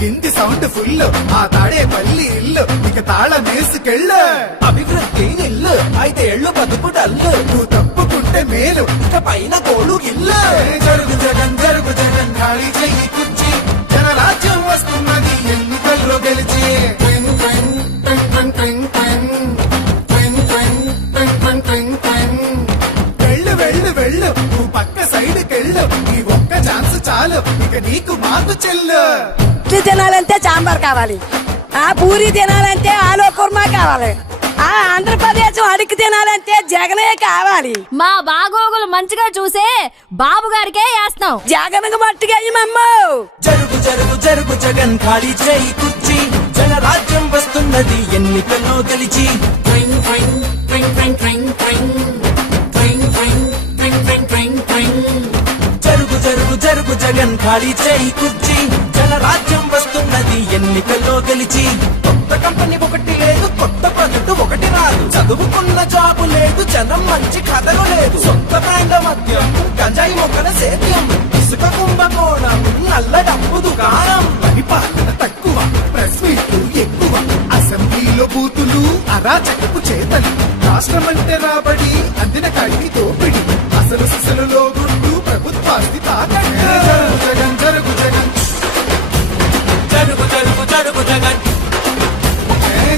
ఊగింది sound full ఆ తాడే పల్లి ఇల్లు ఇక తాళ మేసుకెళ్ళు అభివృద్ధి ఇల్లు 5 ఏళ్ళు బతుకు డల్లు నువ్వు తప్పుకుంటే మేలు ఇక పైన కోడు ఇల్లు జరుగు జగన్ ఖాళీ చెయ్యి కుర్చీ జనరాజ్యం వస్తున్నది ఎన్నికల్లో గెలిచి ట్రింగ్ ట్రింగ్ ట్రింగ్ ట్రింగ్ ట్రింగ్ ట్రింగ్ ట్రింగ్ ట్రింగ్ ట్రింగ్ ట్రింగ్ వెళ్ళు వెళ్ళు వెళ్ళు నువ్వు పక్క సైడ్ కెళ్ళు ఈ ఒక్క ఛాన్స్ చాలు ఇక నీకు మాకు చెల్లు ఇడ్లీ తినాలంటే సాంబార్ కావాలి, ఆ పూరి తినాలంటే ఆలు కుర్మా కావాలి, ఆ ఆంధ్రప్రదేశ్ అడిగి తినాలంటే జగనే కావాలి. మా బాగోగులు మంచిగా చూసే బాబు గారికే వేస్తాం. జగన్ మట్టుగా జరుగు జరుగు జరుగు జగన్ ఖాళీ చేయి కుర్చీ జనరాజ్యం వస్తున్నది ఎన్నికల్లో గెలిచి ట్రింగ్ ట్రింగ్ ట్రింగ్ ట్రింగ్ ట్రింగ్ ట్రింగ్ ట్రింగ్ ట్రింగ్ ట్రింగ్ ట్రింగ్ ట్రింగ్ జరుగు జరుగు జరుగు జగన్ ఖాళీ చేయి కుర్చీ జనరాజ్యం వస్తున్నది ఎన్నికల్లో గెలిచి కొత్త కంపెనీ ఒకటి లేదు, కొత్త ప్రాజెక్టు ఒకటి రాదు, చదువుకున్న జాబు లేదు, జనం మంచి కథలు లేదు, సొంత బ్రాండ్ మద్యం గంజాయి మొక్కల సేద్యం ఇసుక కుంభకోణం నల్ల డబ్బు దుకాణం పరిపాలన తక్కువ ప్రెస్ మీట్లు ఎక్కువ అసెంబ్లీలో బూతులు అరాచకపు చేతలు రాష్ట్రమంటే రాబడి అందిన కాడికి దోపిడి అసలు సిసలులో గుండు ప్రభుత్వాస్తి తాకట్టు జగన్ జరుగు జగన్ జరుగు జరుగు జరుగు జగన్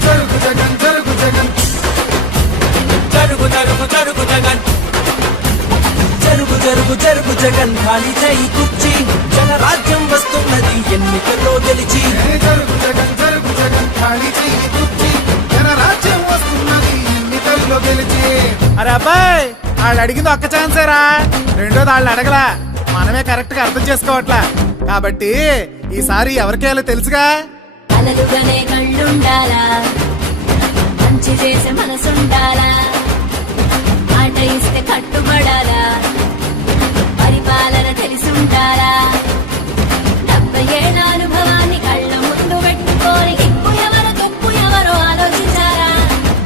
జరుగు జగన్ జరుగు జగన్ జరుగు జరుగు జరుగు జగన్ జరుగు జరుగు జరుగు జగన్ ఖాళీ చేయి కుర్చీ జనరాజ్యం వస్తున్నది ఎన్నికల్లో గెలిచి జరుగు జగన్ జరుగు జగన్ ఖాళీ చెయ్యి కుర్చీ జనరాజ్యం వస్తున్నది ఎన్నికల్లో గెలిచి అరే అబ్బాయి వాళ్ళు అడిగింది ఒక్క ఛాన్సేరా, రెండోది వాళ్ళు అడగలా, మనమే కరెక్ట్ గా అర్థం చేసుకోవట్లా. కాబట్టి ఈసారి ఎవరికేయాలో తెలుసుగా. అలలుగానే కళ్ళుండాలా, మంచి చేసే మనసుండాలా, మాట ఇస్తే కట్టుబడాలా, పరిపాలన తెలిసుండాలా, 70 ఏళ్ల అనుభవాన్ని కళ్ళ ముందు పెట్టుకొని దిక్కు ఎవరు తప్పు ఎవరు ఆలోచించారా.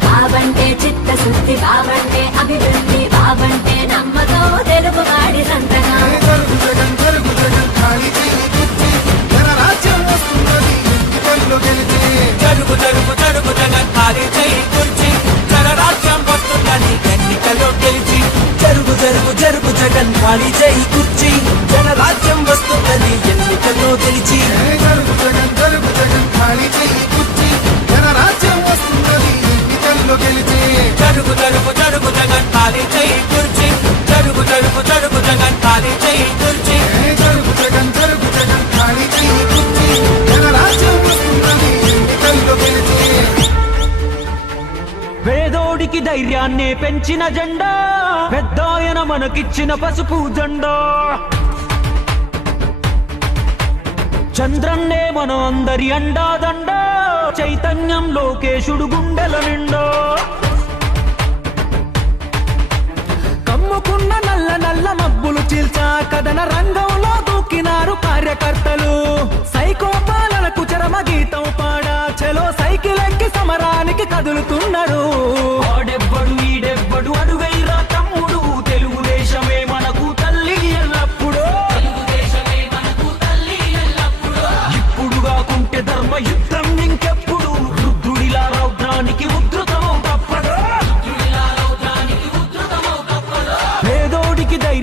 బాబంటే చిత్తశుద్ధి, బాబంటే అభివృద్ధి, బాబంటే నమ్మకం, తెలుగు వాడి సంతకం. జరుగు జగన్ జరుగు జగన్ ఖాళీ చెయ్యి కుర్చీ జనరాజ్యం వస్తున్నది ఎన్నికల్లో గెలిచి జరుగు జరుగు జరుగు జగన్ ఖాళీ చేయి కుర్చీ జనరాజ్యం వస్తున్నది ఎన్నికల్లో గెలిచి జరుగు జరుగు జరుగు జగన్ ఖాళీ చేయి కుర్చీ జనరాజ్యం వస్తున్నది ఎన్నికల్లో గెలిచి జరుగు జగన్ జరుగు జగన్ ఖాళీ చెయ్యి కుర్చీ జనరాజ్యం వస్తున్నది ఎన్నికల్లో గెలిచి జరుగు జరుగు జరుగు జగన్ ఖాళీ చేయి కుర్చీ జరుగు జరుగు జరుగు జగన్ ఖాళీ చేయి కుర్చీ జరుగు జగన్ జరుగు జగన్ ఖాళీ చెయ్యి కుర్చీ జనరాజ్యం వస్తున్నది ఎన్నికల్లో గెలిచి పేదోడికి ధైర్యాన్ని పెంచిన జెండా, పెద్దాయన మనకిచ్చిన పసుపు జెండా, చంద్రన్నే మనం అందరి అండాదండ, చైతన్యం లోకేశుడు గుండెల నిండా, కమ్ముకున్న నల్ల నల్ల మబ్బులు చీల్చా కథన రంగంలో దూకినారు కార్యకర్తలు, సైకో పాలనకు చరమ గీతం పాడా చలో సైకిల్ ఎక్కి సమరానికి కదులుతున్నారు. ఆడెవ్వడు ఈడెవ్వడు అడుగైరా తమ్ముడు, తెలుగుదేశమే మనకు తల్లి ఎల్లప్పుడు, ఇప్పుడు కాకుంటే ధర్మ యుద్ధం ఇంకెప్పుడు, రుద్రుడిలా రౌద్రానికి ఉద్ధృతమవు తప్పదు, పేదోడికి ధైర్యం